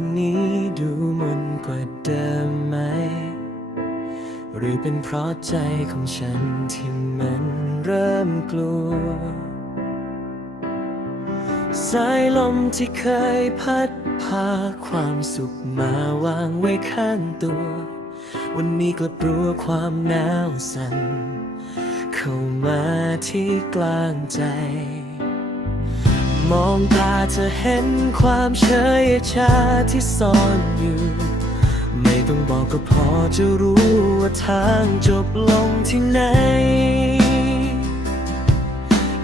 วันนี้ดูมนกว่าเดิมไหม หรือเป็นเพราะใจของฉันที่มันเริ่มกลัว สายลมที่เคยพัดพาความสุขมาวางไว้ข้างตัว วันนี้กลับรู้ว่าความหนาวสั่นเข้ามาที่กลางใจ มองตาเธอเห็นความเฉยชาที่ซ่อนอยู่ ไม่ต้องบอกก็พอจะรู้ว่าทางจบลงที่ไหน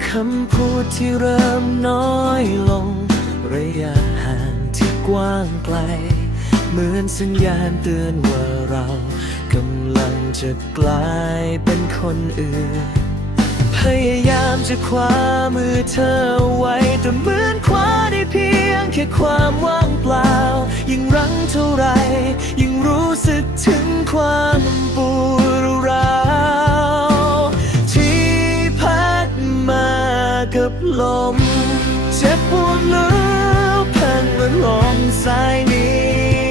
คำพูดที่เริ่มน้อยลง ระยะห่างที่กว้างไกล เหมือนสัญญาณเตือนว่าเรากำลังจะกลายเป็นคนอื่น พยายามจะคว้ามือเธอไว้ แต่เหมือนคว้าได้เพียงแค่ความว่างเปล่า ยิ่งรั้งเท่าไร ยิ่งรู้สึกถึงความปวดร้าวที่พัดมากับลม เจ็บปวดแล้วพันเหมือนลมสายนี้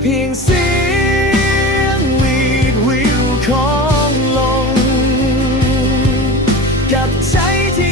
เพียงเสียงวีดวิวของลมกับใจที่